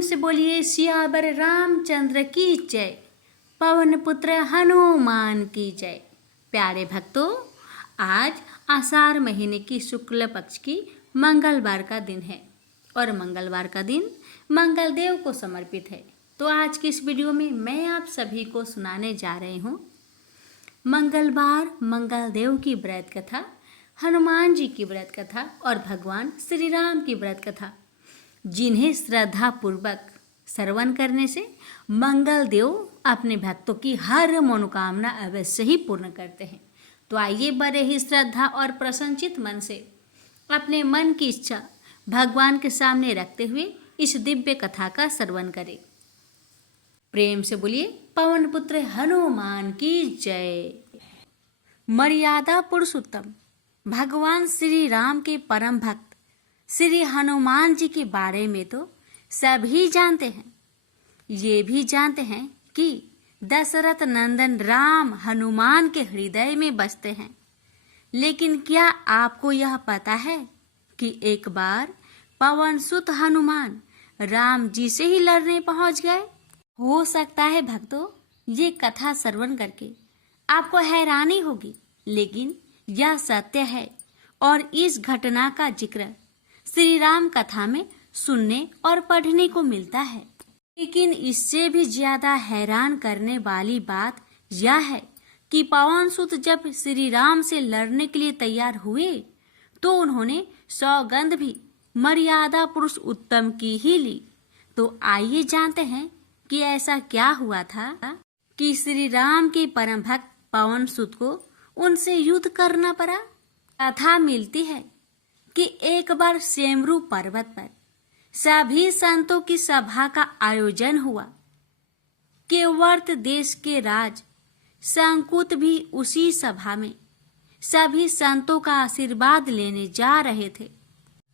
प्रेम से बोलिए सियावर रामचंद्र की जय। पवन पुत्र हनुमान की जय। प्यारे भक्तों, आज आषाढ़ महीने की शुक्ल पक्ष की मंगलवार का दिन है और मंगलवार का दिन मंगल देव को समर्पित है। तो आज की इस वीडियो में मैं आप सभी को सुनाने जा रही हूँ मंगलवार मंगल देव की व्रत कथा, हनुमान जी की व्रत कथा और भगवान श्री राम की व्रत कथा, जिन्हें श्रद्धा पूर्वक श्रवण करने से मंगल देव अपने भक्तों की हर मनोकामना अवश्य ही पूर्ण करते हैं। तो आइए बड़े ही श्रद्धा और प्रसन्नचित मन से अपने मन की इच्छा भगवान के सामने रखते हुए इस दिव्य कथा का श्रवण करें। प्रेम से बोलिए पवन पुत्र हनुमान की जय। मर्यादा पुरुषोत्तम भगवान श्री राम के परम भक्त श्री हनुमान जी के बारे में तो सभी जानते हैं। ये भी जानते हैं कि दशरथ नंदन राम हनुमान के हृदय में बसते हैं। लेकिन क्या आपको यह पता है कि एक बार पवन सुत हनुमान राम जी से ही लड़ने पहुंच गए? हो सकता है भक्तों, ये कथा श्रवण करके आपको हैरानी होगी, लेकिन यह सत्य है और इस घटना का जिक्र श्री राम कथा में सुनने और पढ़ने को मिलता है। लेकिन इससे भी ज्यादा हैरान करने वाली बात यह है कि पवन सुत जब श्री राम से लड़ने के लिए तैयार हुए तो उन्होंने सौगंध भी मर्यादा पुरुष उत्तम की ही ली। तो आइए जानते हैं कि ऐसा क्या हुआ था कि श्री राम के परम भक्त पवन सुत को उनसे युद्ध करना पड़ा। कथा मिलती है कि एक बार सेमरू पर्वत पर सभी संतों की सभा का आयोजन हुआ। केवर्त देश के राज संकुत भी उसी सभा में सभी संतों का आशीर्वाद लेने जा रहे थे।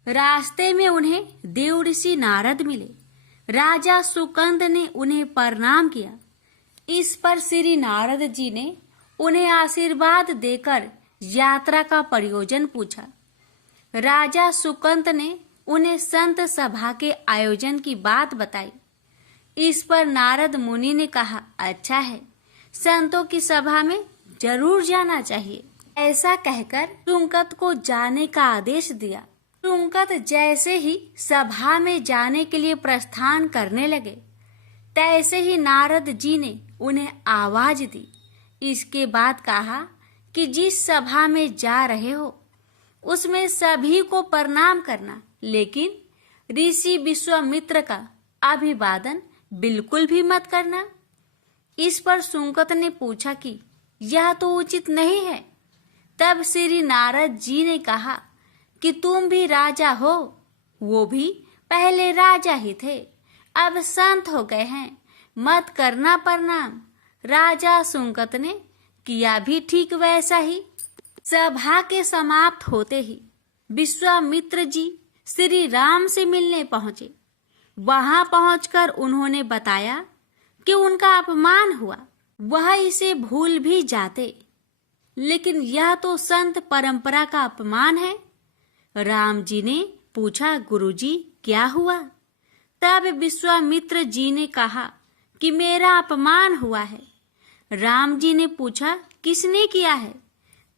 रास्ते में उन्हें देव ऋषि नारद मिले। राजा सुकंद ने उन्हें प्रणाम किया। इस पर श्री नारद जी ने उन्हें आशीर्वाद देकर यात्रा का प्रयोजन पूछा। राजा सुकंद ने उन्हें संत सभा के आयोजन की बात बताई। इस पर नारद मुनि ने कहा, अच्छा है, संतों की सभा में जरूर जाना चाहिए। ऐसा कहकर सुकंद को जाने का आदेश दिया। सुकंद जैसे ही सभा में जाने के लिए प्रस्थान करने लगे, तैसे ही नारद जी ने उन्हें आवाज दी। इसके बाद कहा कि जिस सभा में जा रहे हो उसमें सभी को प्रणाम करना, लेकिन ऋषि विश्वामित्र का अभिवादन बिल्कुल भी मत करना। इस पर सुकंद ने पूछा कि यह तो उचित नहीं है। तब श्री नारद जी ने कहा कि तुम भी राजा हो, वो भी पहले राजा ही थे, अब संत हो गए हैं, मत करना प्रणाम। राजा सुकंद ने किया भी ठीक वैसा ही। सभा के समाप्त होते ही विश्वामित्र जी श्री राम से मिलने पहुंचे। वहां पहुंचकर उन्होंने बताया कि उनका अपमान हुआ, वह इसे भूल भी जाते, लेकिन यह तो संत परंपरा का अपमान है। राम जी ने पूछा, गुरुजी क्या हुआ? तब विश्वामित्र जी ने कहा कि मेरा अपमान हुआ है। राम जी ने पूछा, किसने किया है?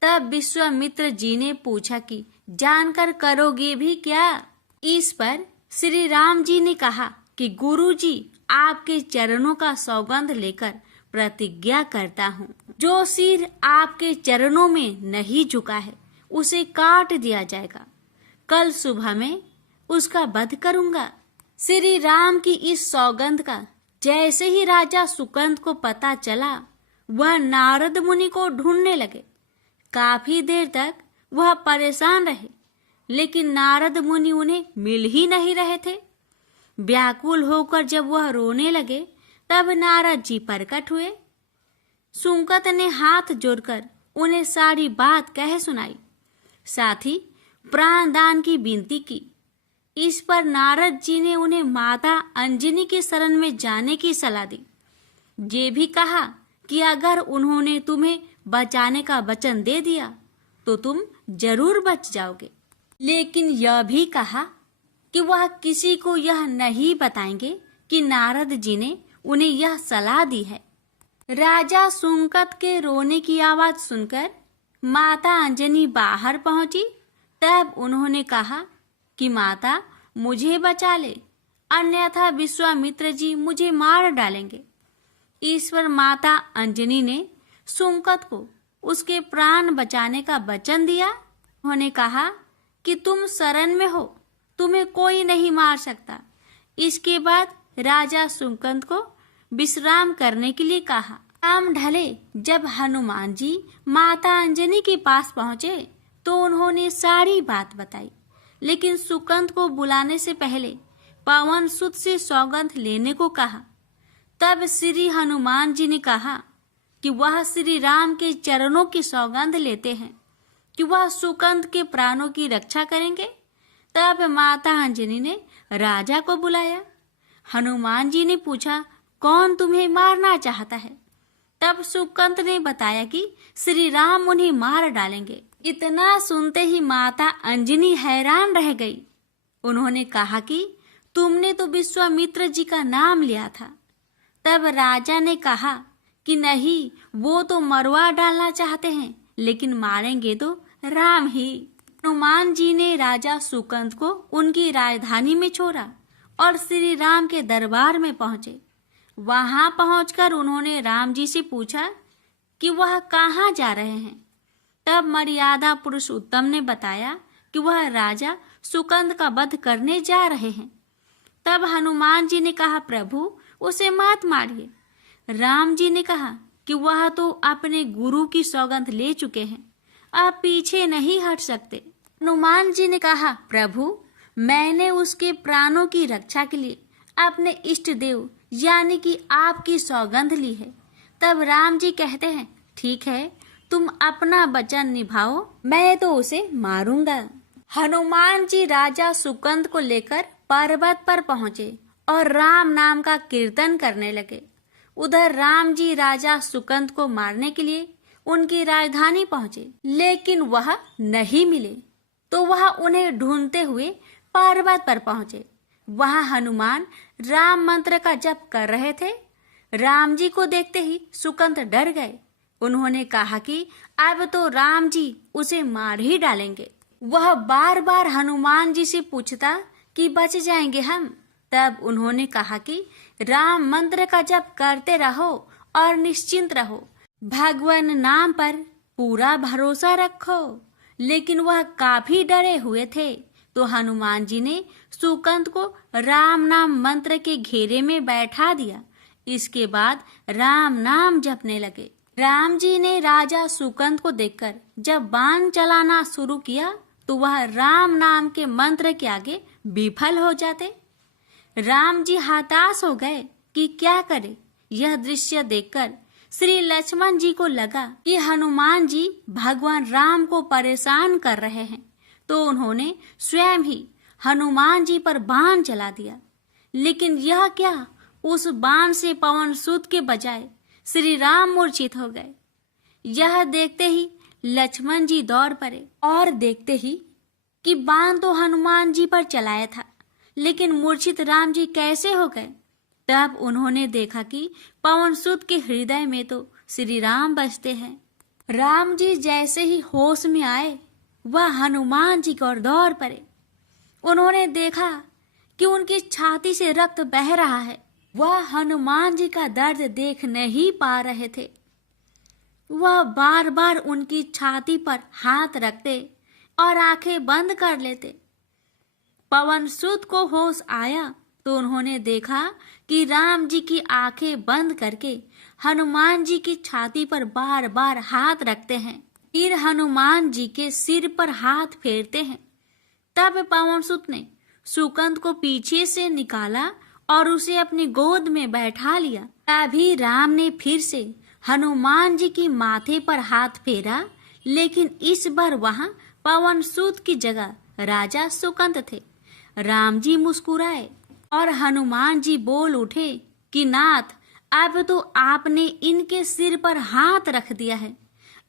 तब विश्वामित्र जी ने पूछा कि जानकर करोगे भी क्या? इस पर श्री राम जी ने कहा कि गुरुजी, आपके चरणों का सौगंध लेकर प्रतिज्ञा करता हूँ, जो सिर आपके चरणों में नहीं झुका है उसे काट दिया जाएगा। कल सुबह में उसका वध करूंगा। श्री राम की इस सौगंध का जैसे ही राजा सुकंद को पता चला, वह नारद मुनि को ढूंढने लगे। काफी देर तक वह परेशान रहे, लेकिन नारद मुनि उन्हें मिल ही नहीं रहे थे। व्याकुल होकर जब वह रोने लगे, तब नारद जी प्रकट हुए। सुकंद ने हाथ जोड़कर उन्हें सारी बात कह सुनाई, साथ ही प्राण दान की विनती की। इस पर नारद जी ने उन्हें माता अंजनी की शरण में जाने की सलाह दी। ये भी कहा कि अगर उन्होंने तुम्हें बचाने का वचन दे दिया तो तुम जरूर बच जाओगे, लेकिन यह भी कहा कि वह किसी को यह नहीं बताएंगे कि नारद जी ने उन्हें यह सलाह दी है। राजा सुंकत के रोने की आवाज सुनकर माता अंजनी बाहर पहुंची। तब उन्होंने कहा कि माता, मुझे बचा ले, अन्यथा विश्वामित्र जी मुझे मार डालेंगे। ईश्वर माता अंजनी ने सुंकत को उसके प्राण बचाने का वचन दिया। उन्होंने कहा कि तुम शरण में हो, तुम्हें कोई नहीं मार सकता। इसके बाद राजा सुंकत को विश्राम करने के लिए कहा। शाम ढले जब हनुमान जी माता अंजनी के पास पहुंचे तो उन्होंने सारी बात बताई, लेकिन सुकंत को बुलाने से पहले पवन सुत से सौगंध लेने को कहा। तब श्री हनुमान जी ने कहा कि वह श्री राम के चरणों की सौगंध लेते हैं कि वह सुकंत के प्राणों की रक्षा करेंगे। तब माता अंजनी ने राजा को बुलाया। हनुमान जी ने पूछा, कौन तुम्हें मारना चाहता है? तब सुकंत ने बताया कि श्री राम उन्हें मार डालेंगे। इतना सुनते ही माता अंजनी हैरान रह गई। उन्होंने कहा कि तुमने तो विश्वामित्र जी का नाम लिया था। तब राजा ने कहा कि नहीं, वो तो मरवा डालना चाहते हैं, लेकिन मारेंगे तो राम ही। हनुमान जी ने राजा सुकंत को उनकी राजधानी में छोड़ा और श्री राम के दरबार में पहुंचे। वहां पहुंचकर उन्होंने राम जी से पूछा कि वह कहाँ जा रहे हैं। तब मर्यादा पुरुषोत्तम ने बताया कि वह राजा सुकंद का वध करने जा रहे हैं। तब हनुमान जी ने कहा, प्रभु, उसे मत मारिए। राम जी ने कहा कि वह तो अपने गुरु की सौगंध ले चुके हैं, आप पीछे नहीं हट सकते। हनुमान जी ने कहा, प्रभु, मैंने उसके प्राणों की रक्षा के लिए अपने इष्ट देव यानी कि आपकी सौगंध ली है। तब राम जी कहते हैं, ठीक है, तुम अपना वचन निभाओ, मैं तो उसे मारूंगा। हनुमान जी राजा सुकंद को लेकर पर्वत पर पहुंचे और राम नाम का कीर्तन करने लगे। उधर राम जी राजा सुकंद को मारने के लिए उनकी राजधानी पहुंचे, लेकिन वह नहीं मिले। तो वह उन्हें ढूंढते हुए पर्वत पर पहुंचे। वहां हनुमान राम मंत्र का जप कर रहे थे। राम जी को देखते ही सुकंद डर गए। उन्होंने कहा कि अब तो राम जी उसे मार ही डालेंगे। वह बार बार हनुमान जी से पूछता कि बच जाएंगे हम। तब उन्होंने कहा कि राम मंत्र का जप करते रहो और निश्चिंत रहो, भगवान नाम पर पूरा भरोसा रखो। लेकिन वह काफी डरे हुए थे, तो हनुमान जी ने सुकंद को राम नाम मंत्र के घेरे में बैठा दिया। इसके बाद राम नाम जपने लगे। राम जी ने राजा सुकंद को देखकर जब बाण चलाना शुरू किया तो वह राम नाम के मंत्र के आगे विफल हो जाते। राम जी हताश हो गए कि क्या करे। यह दृश्य देखकर श्री लक्ष्मण जी को लगा कि हनुमान जी भगवान राम को परेशान कर रहे हैं, तो उन्होंने स्वयं ही हनुमान जी पर बाण चला दिया। लेकिन यह क्या, उस बाण से पवन सुत के बजाय श्री राम मूर्छित हो गए। यह देखते ही लक्ष्मण जी दौड़ पड़े और देखते ही कि बाण तो हनुमान जी पर चलाया था, लेकिन मूर्छित राम जी कैसे हो गए। तब उन्होंने देखा कि पवन सुत के हृदय में तो श्री राम बसते हैं। राम जी जैसे ही होश में आए, वह हनुमान जी की ओर दौड़ पड़े। उन्होंने देखा कि उनकी छाती से रक्त बह रहा है। वह हनुमान जी का दर्द देख नहीं पा रहे थे। वह बार बार उनकी छाती पर हाथ रखते और आंखें बंद कर लेते। पवन सुत को होश आया तो उन्होंने देखा कि राम जी की आंखें बंद करके हनुमान जी की छाती पर बार बार हाथ रखते हैं, फिर हनुमान जी के सिर पर हाथ फेरते हैं। तब पवन सुत ने सुकंद को पीछे से निकाला और उसे अपनी गोद में बैठा लिया। तभी राम ने फिर से हनुमान जी की माथे पर हाथ फेरा, लेकिन इस बार वहां पवन सुत की जगह राजा सुकंद थे। राम जी मुस्कुराए और हनुमान जी बोल उठे कि नाथ, अब तो आपने इनके सिर पर हाथ रख दिया है,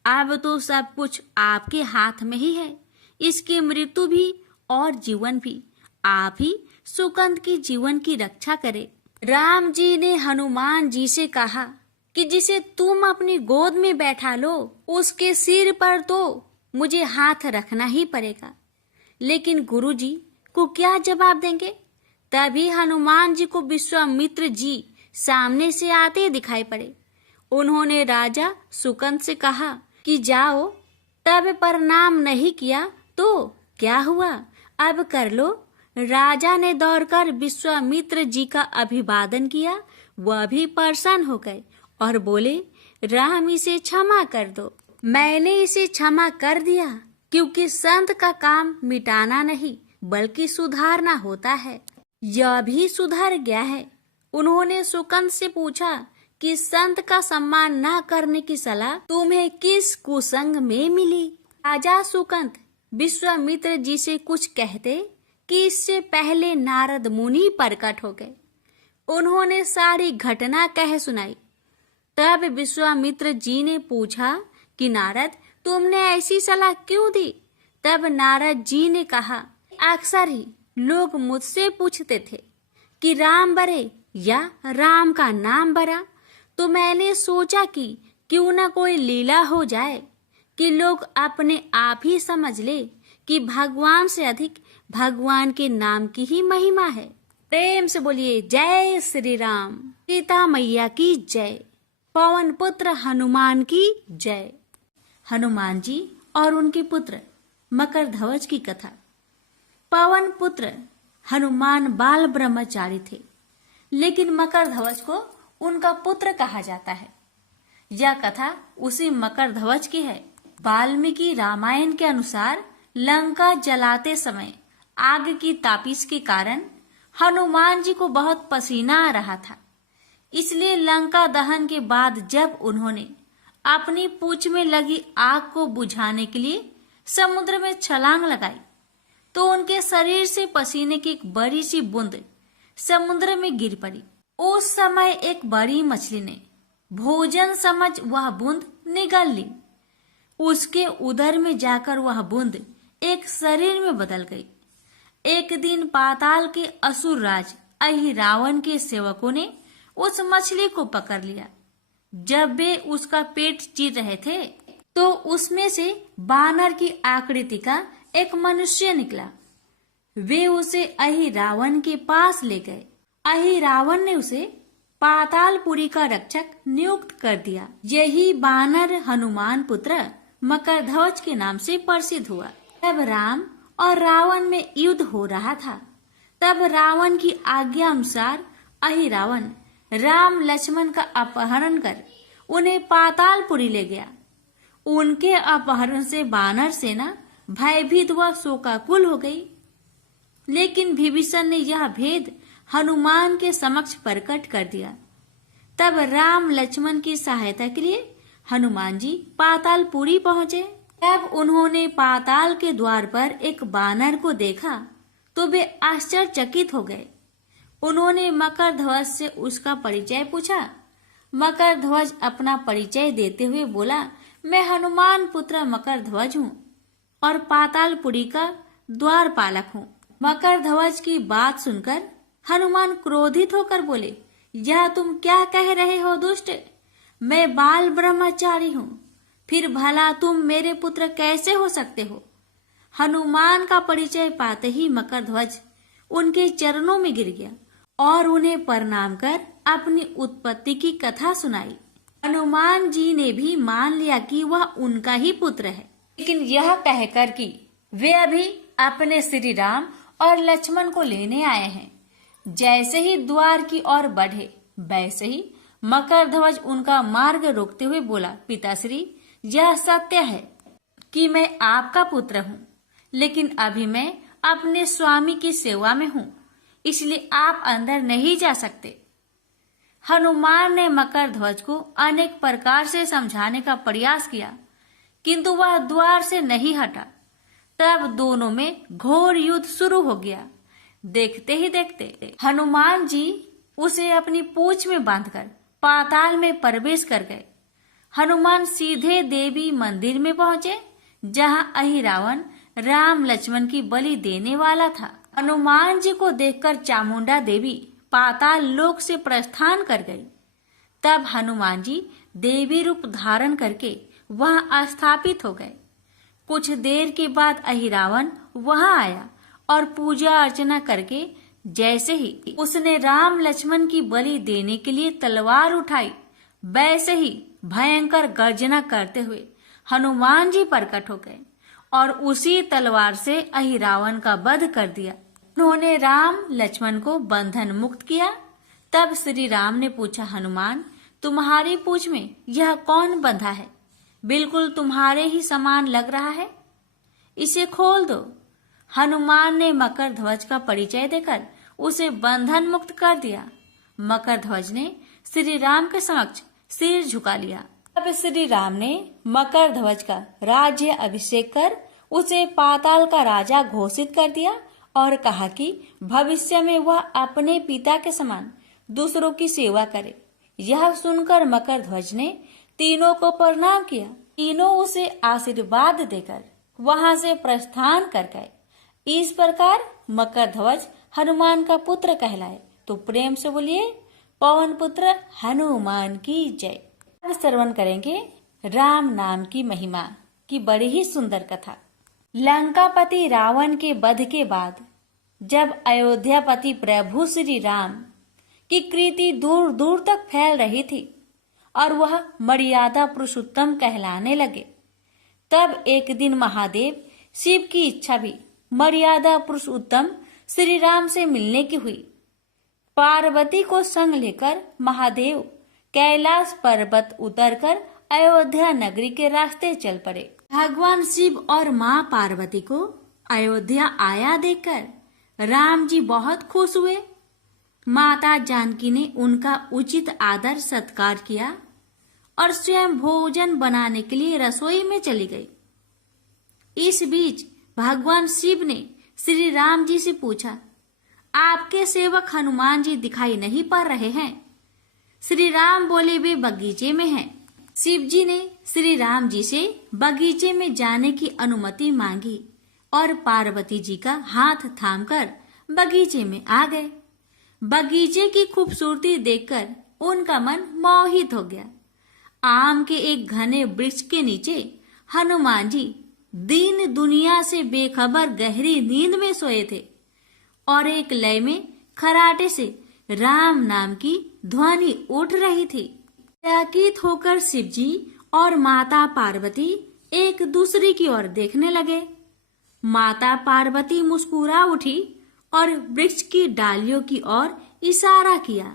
अब तो सब कुछ आपके हाथ में ही है। इसकी मृत्यु भी और जीवन भी आप ही सुकंद की जीवन की रक्षा करे। राम जी ने हनुमान जी से कहा कि जिसे तुम अपनी गोद में बैठा लो उसके सिर पर तो मुझे हाथ रखना ही पड़ेगा। लेकिन गुरु जी को क्या जवाब देंगे? तभी हनुमान जी को विश्वामित्र जी सामने से आते दिखाई पड़े। उन्होंने राजा सुकंद से कहा कि जाओ, तब प्रणाम नहीं किया तो क्या हुआ, अब कर लो। राजा ने दौड़कर विश्वामित्र जी का अभिवादन किया। वह भी प्रसन्न हो गए और बोले, राम इसे क्षमा कर दो। मैंने इसे क्षमा कर दिया, क्योंकि संत का काम मिटाना नहीं बल्कि सुधारना होता है। यह भी सुधर गया है। उन्होंने सुकंद से पूछा कि संत का सम्मान न करने की सलाह तुम्हें किस कुसंग में मिली? राजा सुकंद विश्वामित्र जी से कुछ कहते कि इससे पहले नारद मुनि प्रकट हो गए। उन्होंने सारी घटना कह सुनाई। तब विश्वामित्र जी ने पूछा कि नारद, तुमने ऐसी सलाह क्यों दी? तब नारद जी ने कहा, अक्सर ही लोग मुझसे पूछते थे कि राम बरे या राम का नाम बरा, तो मैंने सोचा कि क्यों न कोई लीला हो जाए कि लोग अपने आप ही समझ ले कि भगवान से अधिक भगवान के नाम की ही महिमा है। प्रेम से बोलिए जय श्री राम। सीता मैया की जय। पवन पुत्र हनुमान की जय। हनुमान जी और उनके पुत्र मकर ध्वज की कथा। पवन पुत्र हनुमान बाल ब्रह्मचारी थे, लेकिन मकर ध्वज को उनका पुत्र कहा जाता है। यह कथा उसी मकर ध्वज की है। वाल्मीकि रामायण के अनुसार लंका जलाते समय आग की तापिश के कारण हनुमान जी को बहुत पसीना आ रहा था। इसलिए लंका दहन के बाद जब उन्होंने अपनी पूंछ में लगी आग को बुझाने के लिए समुद्र में छलांग लगाई, तो उनके शरीर से पसीने की एक बड़ी सी बूंद समुद्र में गिर पड़ी। उस समय एक बड़ी मछली ने भोजन समझ वह बूंद निगल ली। उसके उदर में जाकर वह बूंद एक शरीर में बदल गई। एक दिन पाताल के असुर राज अहिरावण के सेवकों ने उस मछली को पकड़ लिया। जब वे उसका पेट चीर रहे थे तो उसमें से बानर की आकृति का एक मनुष्य निकला। वे उसे अहिरावण के पास ले गए। अहिरावण ने उसे पातालपुरी का रक्षक नियुक्त कर दिया। यही बानर हनुमान पुत्र मकर ध्वज के नाम से प्रसिद्ध हुआ। तब राम और रावण में युद्ध हो रहा था। तब रावण की आज्ञा अनुसार अहिरावण राम लक्ष्मण का अपहरण कर उन्हें पातालपुरी ले गया। उनके अपहरण से वानर सेना भयभीत व शोकाकुल हो गई। लेकिन विभीषण ने यह भेद हनुमान के समक्ष प्रकट कर दिया। तब राम लक्ष्मण की सहायता के लिए हनुमान जी पातालपुरी पहुंचे। तब उन्होंने पाताल के द्वार पर एक बानर को देखा तो वे आश्चर्यचकित हो गए। उन्होंने मकर ध्वज से उसका परिचय पूछा। मकर ध्वज अपना परिचय देते हुए बोला, मैं हनुमान पुत्र मकर ध्वज हूँ और पातालपुरी का द्वारपालक हूँ। मकर ध्वज की बात सुनकर हनुमान क्रोधित होकर बोले, यह तुम क्या कह रहे हो दुष्ट? मैं बाल ब्रह्मचारी हूँ, फिर भला तुम मेरे पुत्र कैसे हो सकते हो? हनुमान का परिचय पाते ही मकर ध्वज उनके चरणों में गिर गया और उन्हें प्रणाम कर अपनी उत्पत्ति की कथा सुनाई। हनुमान जी ने भी मान लिया कि वह उनका ही पुत्र है, लेकिन यह कहकर कि वे अभी अपने श्री राम और लक्ष्मण को लेने आए हैं। जैसे ही द्वार की ओर बढ़े वैसे ही मकर ध्वज उनका मार्ग रोकते हुए बोला, पिताश्री, यह सत्य है कि मैं आपका पुत्र हूँ, लेकिन अभी मैं अपने स्वामी की सेवा में हूँ, इसलिए आप अंदर नहीं जा सकते। हनुमान ने मकर ध्वज को अनेक प्रकार से समझाने का प्रयास किया, किंतु वह द्वार से नहीं हटा। तब दोनों में घोर युद्ध शुरू हो गया। देखते ही देखते हनुमान जी उसे अपनी पूंछ में बांधकर पाताल में प्रवेश कर गए। हनुमान सीधे देवी मंदिर में पहुंचे, जहां अहिरावण राम लक्ष्मण की बलि देने वाला था। हनुमान जी को देखकर चामुंडा देवी पाताल लोक से प्रस्थान कर गई। तब हनुमान जी देवी रूप धारण करके वहां स्थापित हो गए। कुछ देर के बाद अहिरावण वहां आया और पूजा अर्चना करके जैसे ही उसने राम लक्ष्मण की बलि देने के लिए तलवार उठाई, वैसे ही भयंकर गर्जना करते हुए हनुमान जी प्रकट हो गए और उसी तलवार से अहिरावण का वध कर दिया। उन्होंने राम लक्ष्मण को बंधन मुक्त किया। तब श्री राम ने पूछा, हनुमान, तुम्हारी पूंछ में यह कौन बंधा है? बिल्कुल तुम्हारे ही समान लग रहा है, इसे खोल दो। हनुमान ने मकर ध्वज का परिचय देकर उसे बंधन मुक्त कर दिया। मकर ध्वज ने श्री राम के समक्ष सिर झुका लिया। अब श्री राम ने मकर ध्वज का राज्य अभिषेक कर उसे पाताल का राजा घोषित कर दिया और कहा कि भविष्य में वह अपने पिता के समान दूसरों की सेवा करे। यह सुनकर मकर ध्वज ने तीनों को प्रणाम किया। तीनों उसे आशीर्वाद देकर वहां से प्रस्थान कर गए। इस प्रकार मकर ध्वज हनुमान का पुत्र कहलाए। तो प्रेम से बोलिए, पवन पुत्र हनुमान की जय। अब श्रवण करेंगे राम नाम की महिमा की बड़ी ही सुंदर कथा। लंकापति रावण के वध के बाद जब अयोध्यापति प्रभु श्री राम की कीर्ति दूर दूर तक फैल रही थी और वह मर्यादा पुरुषोत्तम कहलाने लगे, तब एक दिन महादेव शिव की इच्छा भी मर्यादा पुरुषोत्तम श्री राम से मिलने की हुई। पार्वती को संग लेकर महादेव कैलाश पर्वत उतरकर अयोध्या नगरी के रास्ते चल पड़े। भगवान शिव और माँ पार्वती को अयोध्या आया देखकर राम जी बहुत खुश हुए। माता जानकी ने उनका उचित आदर सत्कार किया और स्वयं भोजन बनाने के लिए रसोई में चली गई। इस बीच भगवान शिव ने श्री राम जी से पूछा, आपके सेवक हनुमान जी दिखाई नहीं पड़ रहे हैं? श्री राम बोले, वे बगीचे में हैं। शिव जी ने श्री राम जी से बगीचे में जाने की अनुमति मांगी और पार्वती जी का हाथ थामकर बगीचे में आ गए। बगीचे की खूबसूरती देखकर उनका मन मोहित हो गया। आम के एक घने वृक्ष के नीचे हनुमान जी दीन दुनिया से बेखबर गहरी नींद में सोए थे और एक लय में खराटे से राम नाम की ध्वनि उठ रही थी। चकित होकर शिवजी और माता पार्वती एक दूसरे की ओर देखने लगे। माता पार्वती मुस्कुरा उठी और वृक्ष की डालियों की ओर इशारा किया।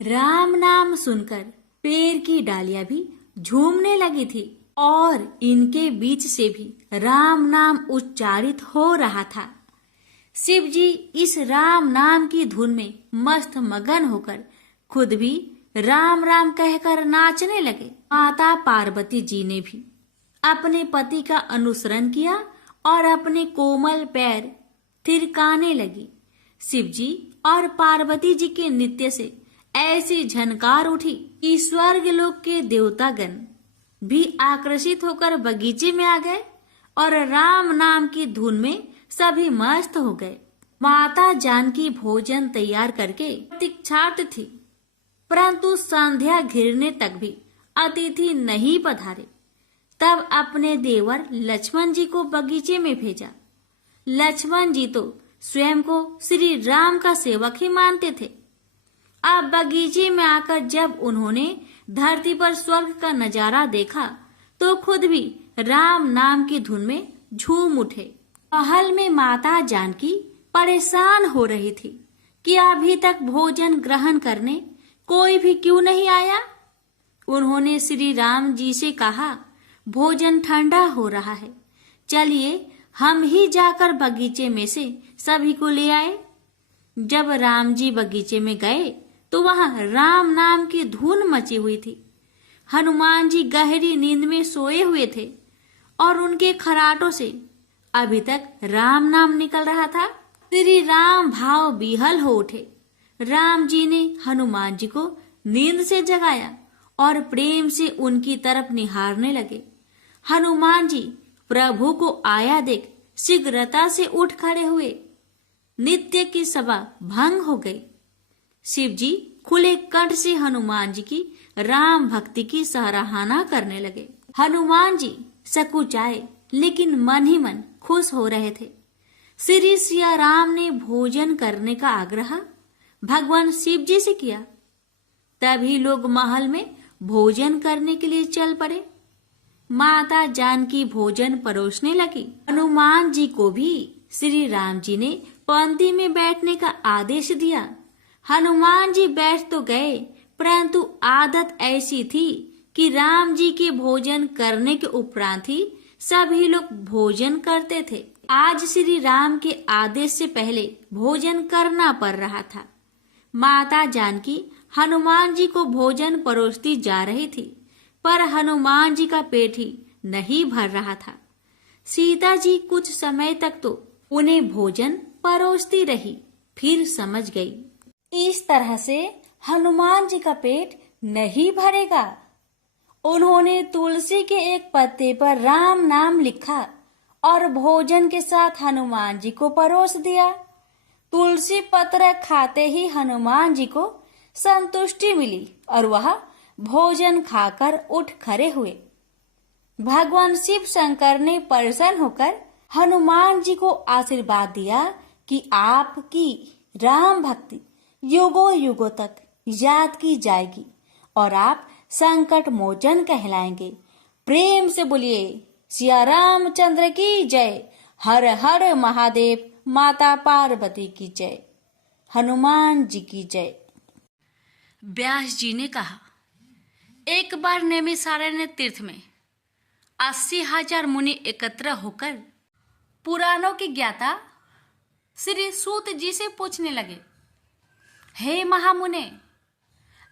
राम नाम सुनकर पेड़ की डालियां भी झूमने लगी थी और इनके बीच से भी राम नाम उच्चारित हो रहा था। शिव जी इस राम नाम की धुन में मस्त मगन होकर खुद भी राम राम कहकर नाचने लगे। माता पार्वती जी ने भी अपने पति का अनुसरण किया और अपने कोमल पैर थिरकाने लगी। शिव जी और पार्वती जी के नृत्य से ऐसी झनकार उठी कि स्वर्ग लोक के देवतागण भी आकर्षित होकर बगीचे में आ गए और राम नाम की धुन में सभी मस्त हो गए। माता जानकी भोजन तैयार करके प्रतीक्षार्थ थी, परंतु संध्या घिरने तक भी अतिथि नहीं पधारे। तब अपने देवर लक्ष्मण जी को बगीचे में भेजा। लक्ष्मण जी तो स्वयं को श्री राम का सेवक ही मानते थे। अब बगीचे में आकर जब उन्होंने धरती पर स्वर्ग का नजारा देखा तो खुद भी राम नाम की धुन में झूम उठे। महल में माता जानकी परेशान हो रही थी कि अभी तक भोजन ग्रहण करने कोई भी क्यों नहीं आया। उन्होंने श्री राम जी से कहा, भोजन ठंडा हो रहा है, चलिए हम ही जाकर बगीचे में से सभी को ले आए। जब राम जी बगीचे में गए तो वहां राम नाम की धुन मची हुई थी। हनुमान जी गहरी नींद में सोए हुए थे और उनके खराटों से अभी तक राम नाम निकल रहा था। श्री राम भाव विहल हो उठे। राम जी ने हनुमान जी को नींद से जगाया और प्रेम से उनकी तरफ निहारने लगे। हनुमान जी प्रभु को आया देख शीघ्रता से उठ खड़े हुए। नित्य की सभा भंग हो गई। शिव जी खुले कंठ से हनुमान जी की राम भक्ति की सराहना करने लगे। हनुमान जी सकुचाए लेकिन मन ही मन खुश हो रहे थे। श्री सिया राम ने भोजन करने का आग्रह भगवान शिव जी से किया। तभी लोग महल में भोजन करने के लिए चल पड़े। माता जानकी भोजन परोसने लगी। हनुमान जी को भी श्री राम जी ने पंक्ति में बैठने का आदेश दिया। हनुमान जी बैठ तो गए, परंतु आदत ऐसी थी कि राम जी के भोजन करने के उपरांत ही सभी लोग भोजन करते थे। आज श्री राम के आदेश से पहले भोजन करना पड़ रहा था। माता जानकी हनुमान जी को भोजन परोसती जा रही थी, पर हनुमान जी का पेट ही नहीं भर रहा था। सीता जी कुछ समय तक तो उन्हें भोजन परोसती रही, फिर समझ गई इस तरह से हनुमान जी का पेट नहीं भरेगा। उन्होंने तुलसी के एक पत्ते पर राम नाम लिखा और भोजन के साथ हनुमान जी को परोस दिया। तुलसी पत्र खाते ही हनुमान जी को संतुष्टि मिली और वह भोजन खाकर उठ खड़े हुए। भगवान शिव शंकर ने प्रसन्न होकर हनुमान जी को आशीर्वाद दिया कि आपकी राम भक्ति युगों युगों तक याद की जाएगी और आप संकट मोचन कहलाएंगे। प्रेम से बोलिए सिया रामचंद्र की जय। हर हर महादेव। माता पार्वती की जय। हनुमान जी की जय। व्यास जी ने कहा, एक बार नैमिषारण्य तीर्थ में 80,000 मुनि एकत्र होकर पुराणों के ज्ञाता श्री सूत जी से पूछने लगे, हे महामुने,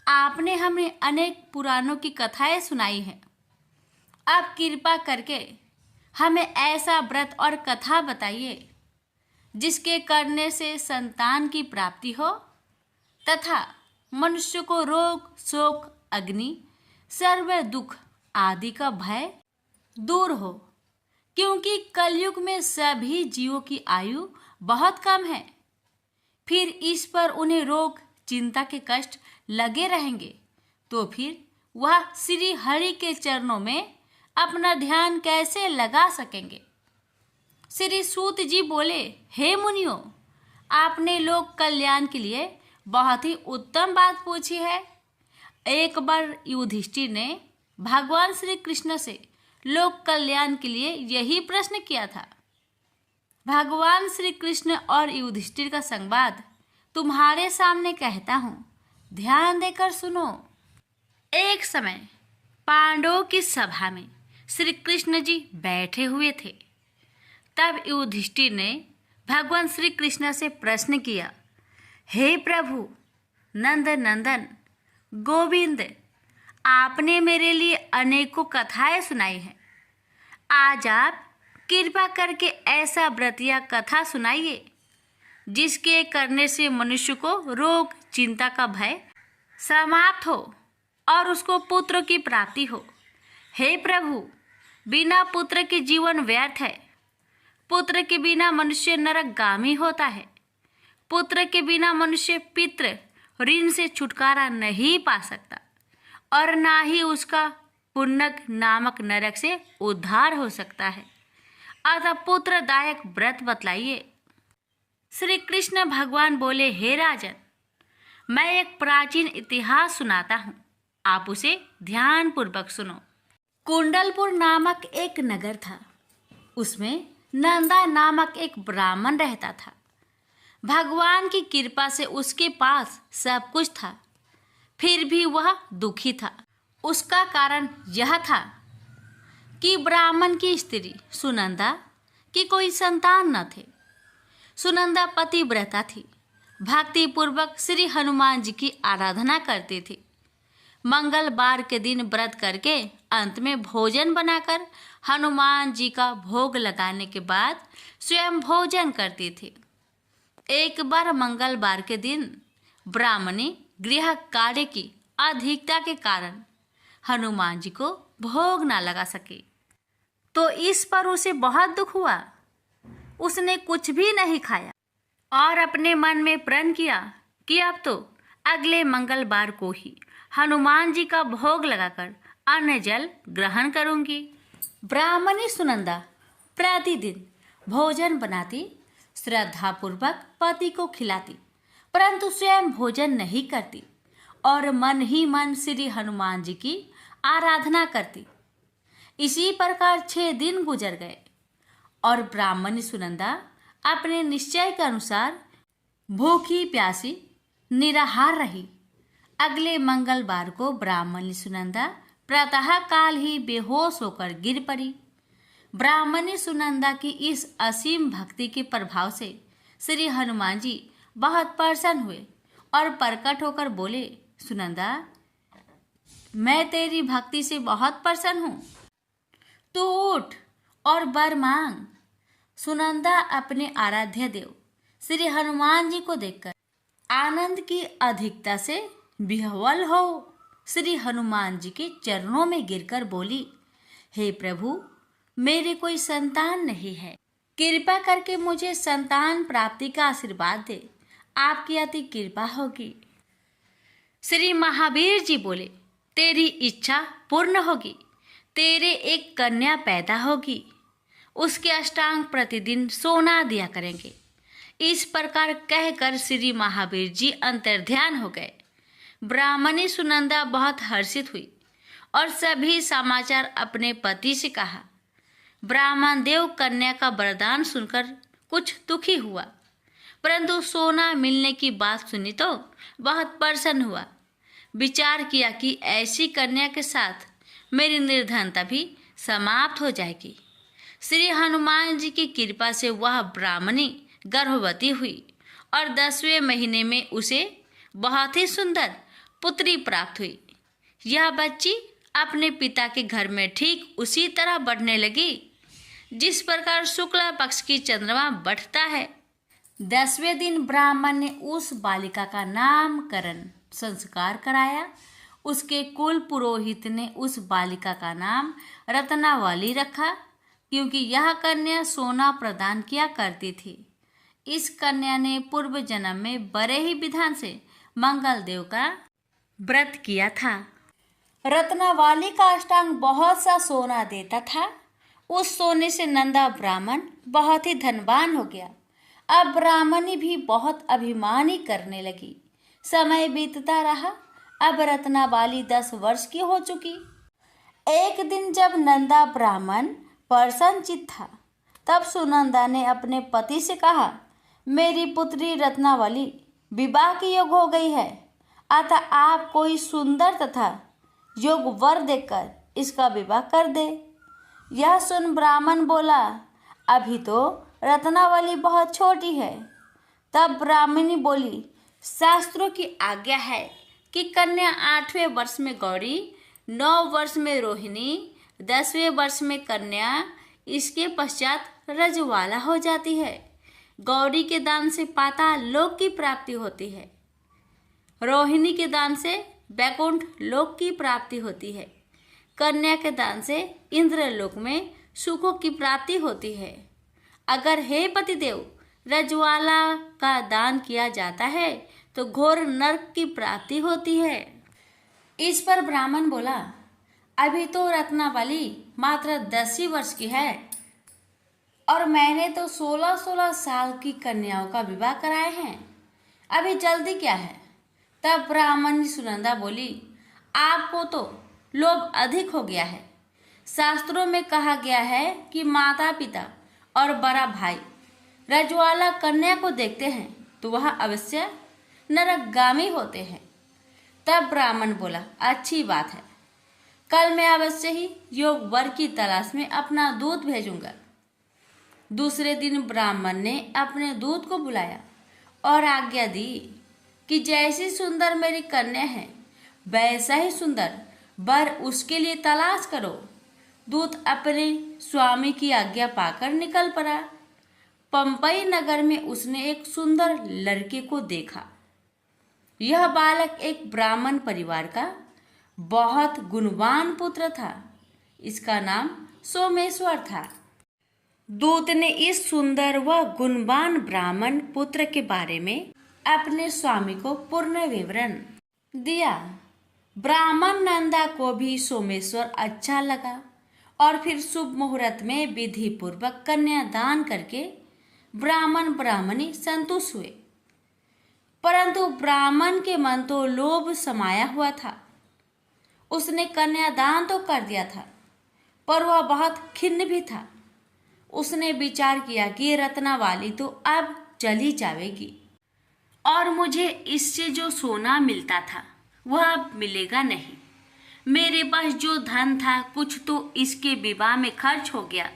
आपने हमें अनेक पुराणों की कथाएं सुनाई हैं। आप कृपा करके हमें ऐसा व्रत और कथा बताइए जिसके करने से संतान की प्राप्ति हो तथा मनुष्य को रोग शोक अग्नि सर्व दुख आदि का भय दूर हो, क्योंकि कलयुग में सभी जीवों की आयु बहुत कम है। फिर इस पर उन्हें रोग चिंता के कष्ट लगे रहेंगे, तो फिर वह श्री हरि के चरणों में अपना ध्यान कैसे लगा सकेंगे। श्री सूत जी बोले, हे मुनियों, आपने लोक कल्याण के लिए बहुत ही उत्तम बात पूछी है। एक बार युधिष्ठिर ने भगवान श्री कृष्ण से लोक कल्याण के लिए यही प्रश्न किया था। भगवान श्री कृष्ण और युधिष्ठिर का संवाद तुम्हारे सामने कहता हूँ, ध्यान देकर सुनो। एक समय पांडवों की सभा में श्री कृष्ण जी बैठे हुए थे। तब युधिष्ठिर ने भगवान श्री कृष्ण से प्रश्न किया, हे प्रभु नंद नंदन गोविंद, आपने मेरे लिए अनेकों कथाएं सुनाई हैं। आज आप कृपा करके ऐसा व्रत या कथा सुनाइए जिसके करने से मनुष्य को रोग चिंता का भय समाप्त हो और उसको पुत्र की प्राप्ति हो। हे प्रभु, बिना पुत्र के जीवन व्यर्थ है। पुत्र के बिना मनुष्य नरकगामी होता है। पुत्र के बिना मनुष्य पितृ ऋण से छुटकारा नहीं पा सकता और ना ही उसका पुण्यक नामक नरक से उद्धार हो सकता है। अतः पुत्रदायक व्रत बतलाइए। श्री कृष्ण भगवान बोले, हे राजन, मैं एक प्राचीन इतिहास सुनाता हूँ, आप उसे ध्यान पूर्वक सुनो। कुंडलपुर नामक एक नगर था। उसमें नंदा नामक एक ब्राह्मण रहता था। भगवान की कृपा से उसके पास सब कुछ था, फिर भी वह दुखी था। उसका कारण यह था कि ब्राह्मण की स्त्री सुनंदा की कोई संतान न थे। सुनंदा पतिव्रता थी, भक्ति पूर्वक श्री हनुमान जी की आराधना करती थी। मंगलवार के दिन व्रत करके अंत में भोजन बनाकर हनुमान जी का भोग लगाने के बाद स्वयं भोजन करती थी। एक बार मंगलवार के दिन ब्राह्मणी गृह कार्य की अधिकता के कारण हनुमान जी को भोग ना लगा सकी, तो इस पर उसे बहुत दुख हुआ। उसने कुछ भी नहीं खाया और अपने मन में प्रण किया कि अब तो अगले मंगलवार को ही हनुमान जी का भोग लगाकर अन्न जल ग्रहण करूंगी। ब्राह्मणी सुनंदा प्रतिदिन भोजन बनाती, श्रद्धापूर्वक पति को खिलाती, परंतु स्वयं भोजन नहीं करती और मन ही मन श्री हनुमान जी की आराधना करती। इसी प्रकार 6 दिन गुजर गए और ब्राह्मणी सुनंदा अपने निश्चय के अनुसार भूखी प्यासी निराहार रही। अगले मंगलवार को ब्राह्मणी सुनंदा प्रातः काल ही बेहोश होकर गिर पड़ी। ब्राह्मणी सुनंदा की इस असीम भक्ति के प्रभाव से श्री हनुमान जी बहुत प्रसन्न हुए और प्रकट होकर बोले, सुनंदा, मैं तेरी भक्ति से बहुत प्रसन्न हूँ, तू उठ और वर मांग। सुनंदा अपने आराध्य देव श्री हनुमान जी को देखकर आनंद की अधिकता से विह्वल हो श्री हनुमान जी के चरणों में गिरकर बोली, हे प्रभु, मेरे कोई संतान नहीं है, कृपा करके मुझे संतान प्राप्ति का आशीर्वाद दे, आपकी अति कृपा होगी। श्री महावीर जी बोले, तेरी इच्छा पूर्ण होगी, तेरे एक कन्या पैदा होगी, उसके अष्टांग प्रतिदिन सोना दिया करेंगे। इस प्रकार कहकर श्री महावीर जी अंतर्ध्यान हो गए। ब्राह्मणी सुनंदा बहुत हर्षित हुई और सभी समाचार अपने पति से कहा। ब्राह्मण देव कन्या का वरदान सुनकर कुछ दुखी हुआ, परंतु सोना मिलने की बात सुनी तो बहुत प्रसन्न हुआ। विचार किया कि ऐसी कन्या के साथ मेरी निर्धनता भी समाप्त हो जाएगी। श्री हनुमान जी की कृपा से वह ब्राह्मणी गर्भवती हुई और 10वें महीने में उसे बहुत ही सुंदर पुत्री प्राप्त हुई। यह बच्ची अपने पिता के घर में ठीक उसी तरह बढ़ने लगी जिस प्रकार शुक्ला पक्ष की चंद्रमा बढ़ता है। 10वें दिन ब्राह्मण ने उस बालिका का नामकरण संस्कार कराया। उसके कुल पुरोहित ने उस बालिका का नाम रत्नावली रखा, क्योंकि यह कन्या सोना प्रदान किया करती थी। इस कन्या ने पूर्व जन्म में बड़े ही विधान से मंगल देव का व्रत किया था। रत्नावली का अष्टांग बहुत सा सोना देता था। उस सोने से नंदा ब्राह्मण बहुत ही धनवान हो गया। अब ब्राह्मणी भी बहुत अभिमानी करने लगी। समय बीतता रहा। अब रत्नावली 10 वर्ष की हो चुकी। एक दिन जब नंदा ब्राह्मण प्रसन्नचित्त था, तब सुनंदा ने अपने पति से कहा, मेरी पुत्री रत्नावली विवाह की योग हो गई है, अतः आप कोई सुंदर तथा योग वर देकर इसका विवाह कर दे। यह सुन ब्राह्मण बोला, अभी तो रत्नावली बहुत छोटी है। तब ब्राह्मणी बोली, शास्त्रों की आज्ञा है कि कन्या 8वें वर्ष में गौरी, 9 वर्ष में रोहिणी, 10वें वर्ष में कन्या, इसके पश्चात रजवाला हो जाती है। गौरी के दान से पाताल लोक की प्राप्ति होती है, रोहिणी के दान से वैकुंठ लोक की प्राप्ति होती है, कन्या के दान से इंद्रलोक में सुखों की प्राप्ति होती है। अगर हे पतिदेव रजवाला का दान किया जाता है तो घोर नरक की प्राप्ति होती है। इस पर ब्राह्मण बोला, अभी तो रत्नावली मात्र 10 ही वर्ष की है और मैंने तो 16-16 साल की कन्याओं का विवाह कराए हैं, अभी जल्दी क्या है। तब ब्राह्मणी सुनंदा बोली, आपको तो लोभ अधिक हो गया है। शास्त्रों में कहा गया है कि माता पिता और बड़ा भाई रजवाला कन्या को देखते हैं तो वह अवश्य नरकगामी होते हैं। तब ब्राह्मण बोला, अच्छी बात है, कल मैं अवश्य ही योग वर की तलाश में अपना दूत भेजूंगा। दूसरे दिन ब्राह्मण ने अपने दूत को बुलाया और आज्ञा दी कि जैसी सुंदर मेरी कन्या है वैसा ही सुंदर वर उसके लिए तलाश करो। दूत अपने स्वामी की आज्ञा पाकर निकल पड़ा। पंपई नगर में उसने एक सुंदर लड़के को देखा। यह बालक एक ब्राह्मण परिवार का बहुत गुणवान पुत्र था। इसका नाम सोमेश्वर था। दूत ने इस सुंदर व गुणवान ब्राह्मण पुत्र के बारे में अपने स्वामी को पूर्ण विवरण दिया। ब्राह्मण नंदा को भी सोमेश्वर अच्छा लगा और फिर शुभ मुहूर्त में विधि पूर्वक कन्यादान करके ब्राह्मण ब्राह्मणी संतुष्ट हुए। परंतु ब्राह्मण के मन तो लोभ समाया हुआ था। उसने कन्यादान तो कर दिया था, पर वह बहुत खिन्न भी था। उसने विचार किया कि रत्नावली तो अब चली जाएगी और मुझे इससे जो सोना मिलता था वह अब मिलेगा नहीं। मेरे पास जो धन था कुछ तो इसके विवाह में खर्च हो गया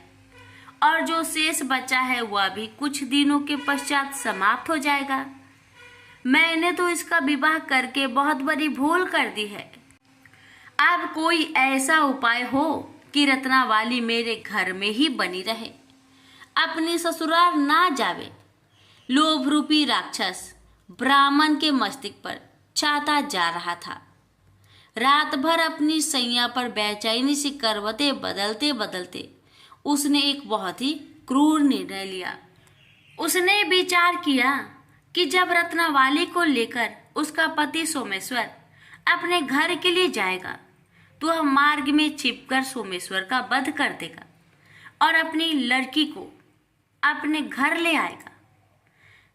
और जो शेष बचा है वह भी कुछ दिनों के पश्चात समाप्त हो जाएगा। मैंने तो इसका विवाह करके बहुत बड़ी भूल कर दी है। अब कोई ऐसा उपाय हो कि रत्नावली मेरे घर में ही बनी रहे, अपनी ससुराल ना जावे। लोभ रूपी राक्षस ब्राह्मण के मस्तिष्क पर छाता जा रहा था। रात भर अपनी सैया पर बेचैनी से करवटें बदलते बदलते उसने एक बहुत ही क्रूर निर्णय लिया। उसने विचार किया कि जब रत्नावली को लेकर उसका पति सोमेश्वर अपने घर के लिए जाएगा तो वह मार्ग में छिपकर सोमेश्वर का वध कर देगा और अपनी लड़की को अपने घर ले आएगा,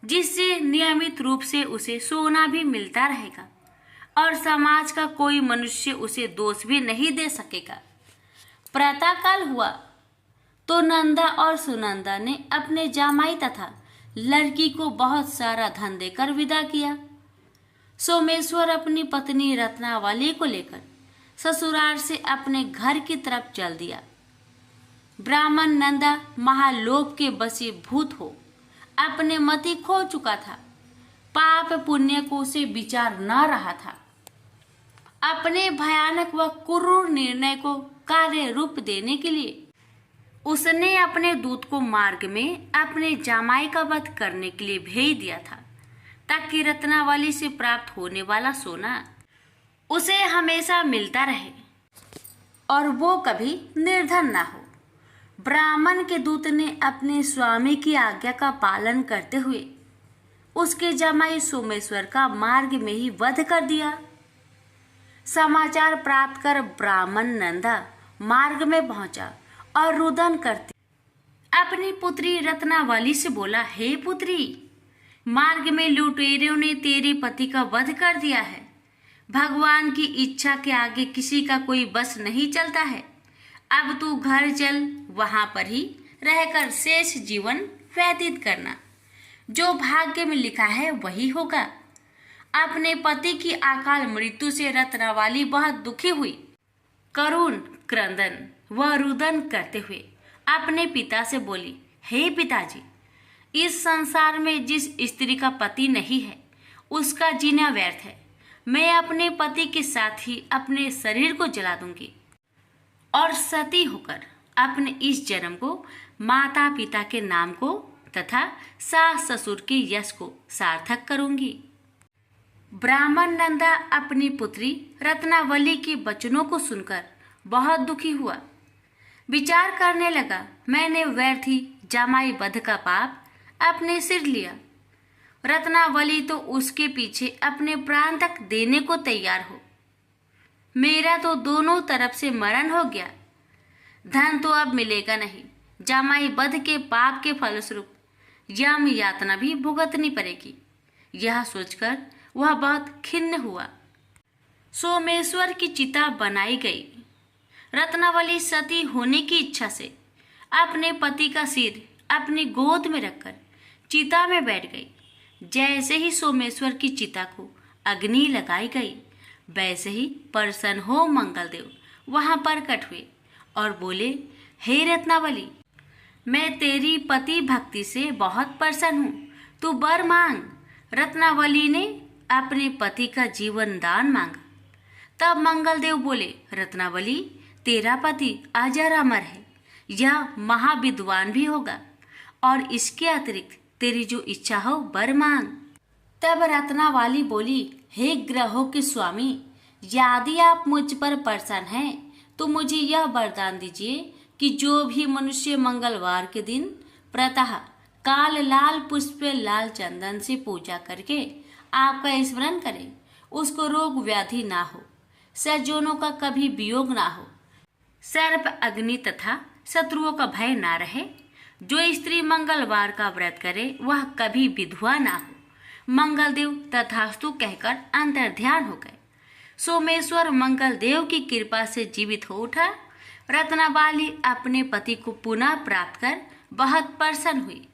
जिससे नियमित रूप से उसे सोना भी मिलता रहेगा और समाज का कोई मनुष्य उसे दोष भी नहीं दे सकेगा। प्रातःकाल हुआ तो नंदा और सुनंदा ने अपने जामाई तथा लड़की को बहुत सारा धन देकर विदा किया। सोमेश्वर अपनी पत्नी रत्नावली को लेकर ससुराल से अपने घर की तरफ चल दिया। ब्राह्मण नंदा महालोभ के वशीभूत हो अपने मति खो चुका था। पाप पुण्य को उसे विचार न रहा था। अपने भयानक व क्रूर निर्णय को कार्य रूप देने के लिए उसने अपने दूत को मार्ग में अपने जामाई का वध करने के लिए भेज दिया था, ताकि रत्नावली से प्राप्त होने वाला सोना उसे हमेशा मिलता रहे और वो कभी निर्धन ना हो। ब्राह्मण के दूत ने अपने स्वामी की आज्ञा का पालन करते हुए उसके जमाई सोमेश्वर का मार्ग में ही वध कर दिया। समाचार प्राप्त कर ब्राह्मण नंदा मार्ग में पहुंचा और रुदन करते अपनी पुत्री रत्नावली से बोला, हे पुत्री, मार्ग में लुटेरों ने तेरे पति का वध कर दिया है। भगवान की इच्छा के आगे किसी का कोई बस नहीं चलता है। अब तू घर चल, वहां पर ही रहकर शेष जीवन व्यतीत करना। जो भाग्य में लिखा है वही होगा। अपने पति की अकाल मृत्यु से रत्नावली बहुत दुखी हुई। करुण क्रंदन व रुदन करते हुए अपने पिता से बोली, हे पिताजी, इस संसार में जिस स्त्री का पति नहीं है उसका जीना व्यर्थ है। मैं अपने पति के साथ ही अपने शरीर को जला दूंगी और सती होकर अपने इस जन्म को माता पिता के नाम को तथा सास ससुर के यश को सार्थक करूंगी। ब्राह्मण नंदा अपनी पुत्री रत्नावली के वचनों को सुनकर बहुत दुखी हुआ। विचार करने लगा, मैंने व्यर्थ ही जामाई वध का पाप अपने सिर लिया। रत्नावली तो उसके पीछे अपने प्राण तक देने को तैयार हो। मेरा तो दोनों तरफ से मरण हो गया। धन तो अब मिलेगा नहीं। जामाई वध के पाप के फलस्वरूप यम यातना भी भुगतनी पड़ेगी। यह सोचकर वह बहुत खिन्न हुआ। सोमेश्वर की चिता बनाई गई। रत्नावली सती होने की इच्छा से अपने पति का सिर अपनी गोद में रखकर चिता में बैठ गई। जैसे ही सोमेश्वर की चिता को अग्नि लगाई गई, वैसे ही प्रसन्न हो मंगलदेव वहां प्रकट हुए और बोले, हे रत्नावली, मैं तेरी पति भक्ति से बहुत प्रसन्न हूँ, तू वर मांग। रत्नावली ने अपने पति का जीवन दान मांगा। तब मंगलदेव बोले, रत्नावली, तेरा पति अजर अमर है, यह महाविद्वान भी होगा और इसके अतिरिक्त तेरी जो इच्छा हो वर मांग। तब रत्नावली बोली, हे ग्रहों के स्वामी, यदि आप मुझ पर प्रसन्न हैं तो मुझे यह वरदान दीजिए कि जो भी मनुष्य मंगलवार के दिन प्रातः काल लाल पुष्प लाल चंदन से पूजा करके आपका स्मरण करे, उसको रोग व्याधि ना हो, सज्जनों का कभी वियोग ना हो, सर्प अग्नि तथा शत्रुओं का भय ना रहे। जो स्त्री मंगलवार का व्रत करे वह कभी विधवा ना हो। मंगलदेव तथास्तु कहकर अंतर ध्यान हो गए। सोमेश्वर मंगलदेव की कृपा से जीवित हो उठा। रत्नाबाली अपने पति को पुनः प्राप्त कर बहुत प्रसन्न हुई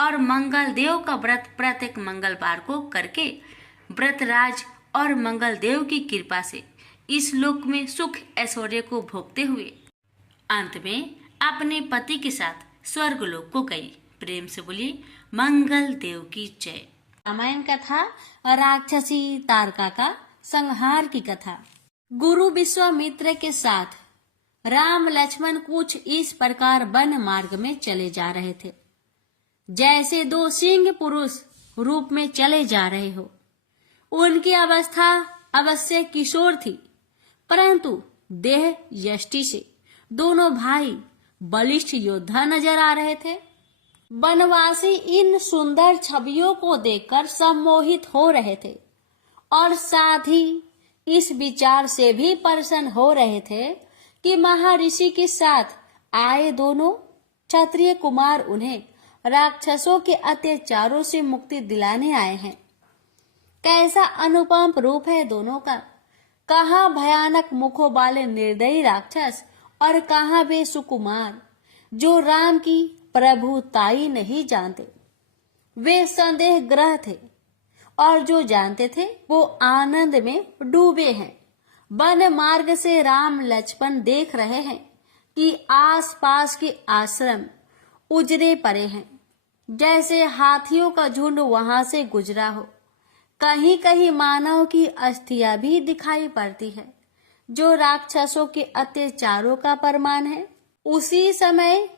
और मंगलदेव का व्रत प्रत्येक मंगलवार को करके व्रतराज और मंगलदेव की कृपा से इस लोक में सुख ऐश्वर्य को भोगते हुए अंत में अपने पति के साथ स्वर्ग लोक को गई। प्रेम से बोलिए मंगल देव की जय। रामायण कथा राक्षसी तारका का संहार की कथा। गुरु विश्वामित्र के साथ राम लक्ष्मण कुछ इस प्रकार वन मार्ग में चले जा रहे थे, जैसे दो सिंह पुरुष रूप में चले जा रहे हो। उनकी अवस्था अवश्य किशोर थी, परंतु देह यष्टि से दोनों भाई बलिष्ठ योद्धा नजर आ रहे थे। वनवासी इन सुंदर छवियों को देखकर सम्मोहित हो रहे थे और साथ ही इस विचार से भी प्रसन्न हो रहे थे कि महर्षि के साथ आए दोनों क्षत्रिय कुमार उन्हें राक्षसों के अत्याचारों से मुक्ति दिलाने आए हैं। कैसा अनुपम रूप है दोनों का। कहाँ भयानक मुखों वाले निर्दयी राक्षस और कहाँ वे सुकुमार जो राम की प्रभुताई नहीं जानते। वे संदेह ग्रह थे और जो जानते थे वो आनंद में डूबे हैं। वन मार्ग से राम लक्ष्मण देख रहे हैं कि आसपास के आश्रम उजड़े पड़े हैं, जैसे हाथियों का झुंड वहां से गुजरा हो। कहीं कहीं मानव की अस्थियां भी दिखाई पड़ती है, जो राक्षसों के अत्याचारों का प्रमाण है। उसी समय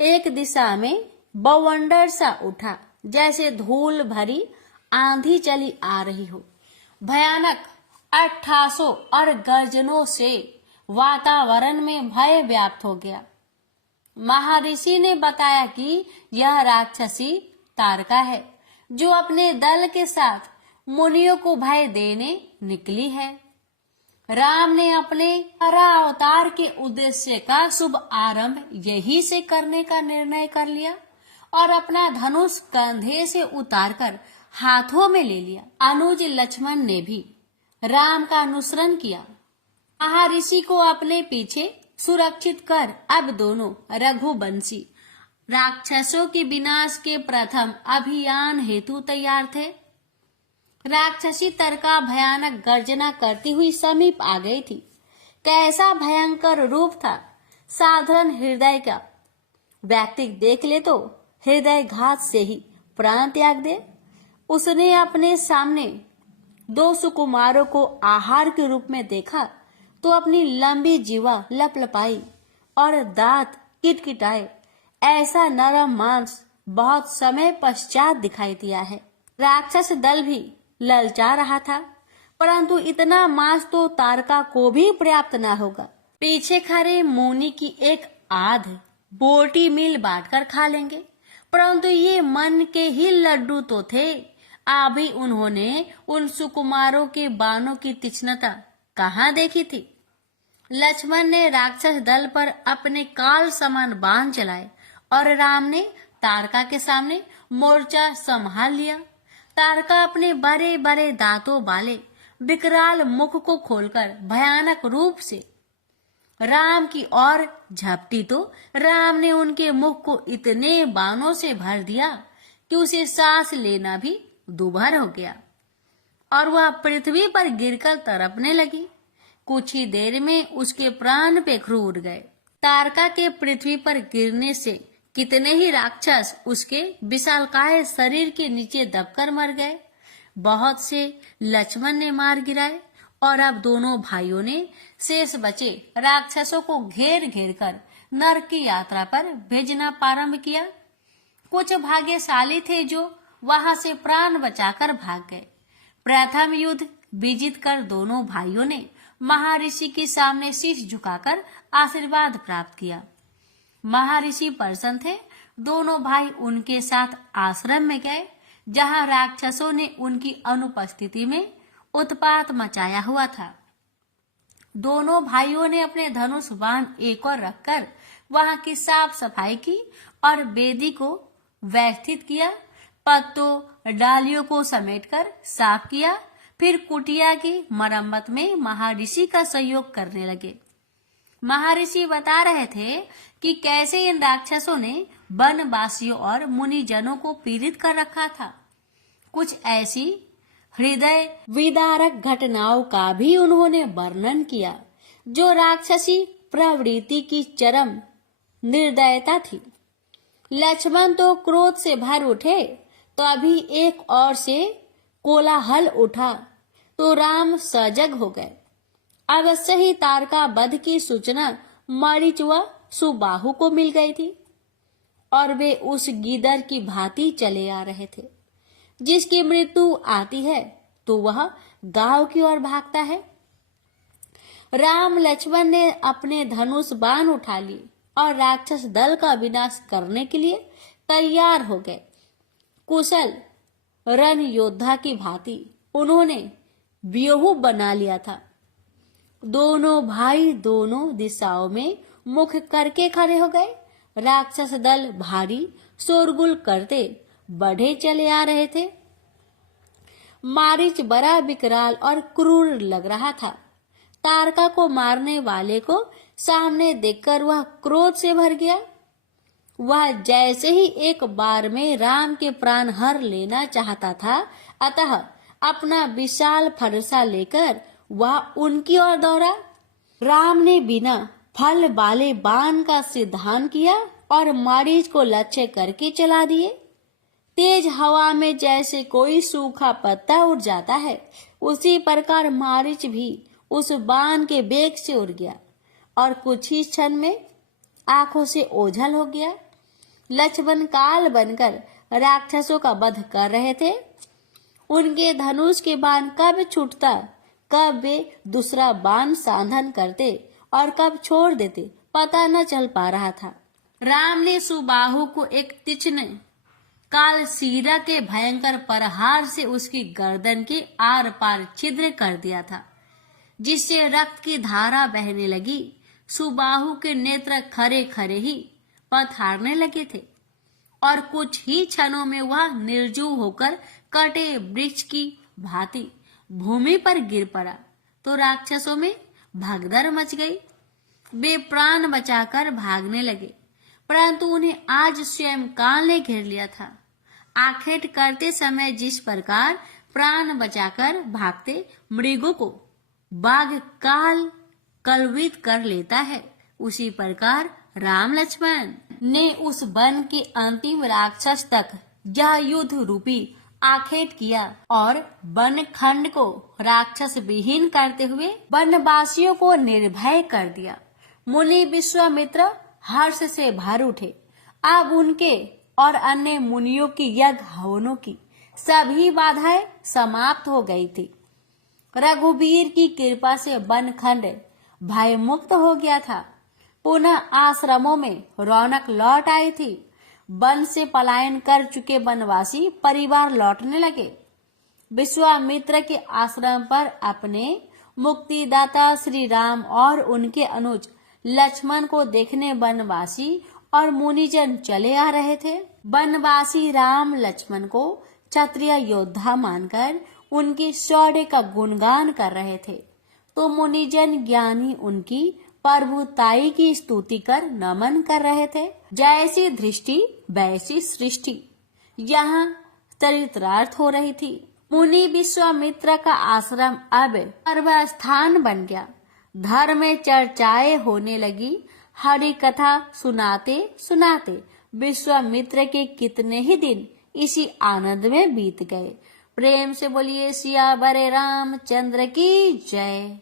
एक दिशा में बवंडर सा उठा, जैसे धूल भरी आंधी चली आ रही हो। भयानक अट्ठासों और गर्जनों से वातावरण में भय व्याप्त हो गया। महर्षि ने बताया कि यह राक्षसी तारका है, जो अपने दल के साथ मुनियों को भय देने निकली है। राम ने अपने अवतार के उद्देश्य का शुभ आरंभ यही से करने का निर्णय कर लिया और अपना धनुष कंधे से उतारकर हाथों में ले लिया। अनुज लक्ष्मण ने भी राम का अनुसरण किया। महर्षि को अपने पीछे सुरक्षित कर अब दोनों रघुवंशी राक्षसों के विनाश के प्रथम अभियान हेतु तैयार थे। राक्षसी तारका भयानक गर्जना करती हुई समीप आ गई थी। कैसा भयंकर रूप था। साधारण हृदय का व्यक्ति देख ले तो हृदय घात से ही प्राण त्याग दे। उसने अपने सामने दो सुकुमारों को आहार के रूप में देखा तो अपनी लंबी जीवा लपलपाई और दांत किटकिटाए। ऐसा नरम मांस बहुत समय पश्चात दिखाई दिया है। राक्षस दल भी ललचा रहा था, परंतु इतना मांस तो तारका को भी पर्याप्त न होगा। पीछे खड़े मुनि की एक आध बोटी मिल बांटकर खा लेंगे, परंतु ये मन के ही लड्डू तो थे। अभी उन्होंने उन सुकुमारों के बाणों की तीक्ष्णता कहाँ देखी थी। लक्ष्मण ने राक्षस दल पर अपने काल समान बाण चलाए और राम ने तारका के सामने मोर्चा संभाल लिया। तारका अपने बड़े बड़े दांतों वाले विकराल मुख को खोलकर भयानक रूप से राम की ओर झपटी तो राम ने उनके मुख को इतने बाणों से भर दिया कि उसे सांस लेना भी दुभर हो गया और वह पृथ्वी पर गिरकर तड़पने लगी। कुछ ही देर में उसके प्राण पेखरू उड़ गए। तारका के पृथ्वी पर गिरने से कितने ही राक्षस उसके विशालकाय शरीर के नीचे दबकर मर गए। बहुत से लक्ष्मण ने मार गिराए और अब दोनों भाइयों ने शेष बचे राक्षसों को घेर घेर कर नरक की यात्रा पर भेजना प्रारंभ किया। कुछ भाग्यशाली थे जो वहां से प्राण बचाकर भाग गए। प्रथम युद्ध विजित कर दोनों भाइयों ने महर्षि के सामने शीश झुकाकर आशीर्वाद प्राप्त किया। महर्षि प्रसन्न थे। दोनों भाई उनके साथ आश्रम में गए। जहां राक्षसों ने उनकी अनुपस्थिति में उत्पात मचाया हुआ था। दोनों भाइयों ने अपने धनुष बाण एक और रखकर वहां की साफ सफाई की और वेदी को व्यवस्थित किया, पत्तों डालियों को समेटकर साफ किया। फिर कुटिया की मरम्मत में महर्षि का सहयोग करने लगे। महर्षि बता रहे थे कि कैसे इन राक्षसों ने वनवासियों और मुनिजनों को पीड़ित कर रखा था। कुछ ऐसी हृदय विदारक घटनाओं का भी उन्होंने वर्णन किया जो राक्षसी प्रवृत्ति की चरम निर्दयता थी। लक्ष्मण तो क्रोध से भर उठे तो अभी एक ओर से कोलाहल उठा तो राम सजग हो गए। अवश्य ही तारका वध की सूचना मरीच व सुबाहु को मिल गई थी और वे उस गीदड़ की भांति चले आ रहे थे जिसकी मृत्यु आती है तो वह गांव की ओर भागता है। राम लक्ष्मण ने अपने धनुष बाण उठा लिए और राक्षस दल का विनाश करने के लिए तैयार हो गए। कुशल रण योद्धा की भांति उन्होंने व्यूह बना लिया था। दोनों भाई दोनों दिशाओं में मुख करके खड़े हो गए। राक्षस दल भारी शोरगुल करते बढ़े चले आ रहे थे। मारीच बड़ा विकराल और क्रूर लग रहा था। तारका को मारने वाले को सामने देखकर वह क्रोध से भर गया। वह जैसे ही एक बार में राम के प्राण हर लेना चाहता था, अतः अपना विशाल फरसा लेकर वह उनकी ओर दौड़ा। राम ने बिना फल वाले बाण का सिद्धांत किया और मारीच को लक्ष्य करके चला दिए। तेज हवा में जैसे कोई सूखा पत्ता उड़ जाता है, उसी प्रकार मारीच भी उस बाण के वेग से उड़ गया और कुछ ही क्षण में आंखों से ओझल हो गया। लक्ष्मण काल बनकर राक्षसों का वध कर रहे थे। उनके धनुष के बाण कब छूटता, कब वे दूसरा बाण साधन करते और कब छोड़ देते, पता न चल पा रहा था। राम ने सुबाहु को एक तीक्ष्ण काल सीरा के भयंकर प्रहार से उसकी गर्दन के आर पार छिद्र कर दिया था, जिससे रक्त की धारा बहने लगी। सुबाहु के नेत्र खरे खरे ही पथारने लगे थे और कुछ ही क्षणों में वह निर्जीव होकर कटे वृक्ष की भांति भूमि पर गिर पड़ा तो राक्षसों में भगदड़ मच गई। वे प्राण बचाकर भागने लगे, परंतु उन्हें आज स्वयं काल ने घेर लिया था। आखेट करते समय जिस प्रकार प्राण बचाकर भागते मृगों को बाघ काल कलवित कर लेता है, उसी प्रकार राम लक्ष्मण ने उस वन के अंतिम राक्षस तक यह युद्ध रूपी आखेट किया और वन खंड को राक्षस विहीन करते हुए वनवासियों को निर्भय कर दिया। मुनि विश्वामित्र हर्ष से भर उठे। अब उनके और अन्य मुनियों की यज्ञ हवनों की सभी बाधाएं समाप्त हो गई थी। रघुवीर की कृपा से वनखंड भय मुक्त हो गया था। पुनः आश्रमों में रौनक लौट आई थी। वन से पलायन कर चुके वनवासी परिवार लौटने लगे। विश्वामित्र के आश्रम पर अपने मुक्तिदाता श्री राम और उनके अनुज लक्ष्मण को देखने वनवासी और मुनिजन चले आ रहे थे। वनवासी राम लक्ष्मण को क्षत्रिय योद्धा मानकर उनके शौर्य का गुणगान कर रहे थे, तो मुनिजन ज्ञानी उनकी प्रभुताई की स्तुति कर नमन कर रहे थे। जैसी दृष्टि वैसी सृष्टि यहाँ चरित्रार्थ हो रही थी। मुनि विश्वामित्र का आश्रम अब पर्वस्थान बन गया। धर्म में चर्चाएं होने लगी। हरि कथा सुनाते सुनाते विश्वामित्र के कितने ही दिन इसी आनंद में बीत गए। प्रेम से बोलिए सियावर रामचंद्र की जय।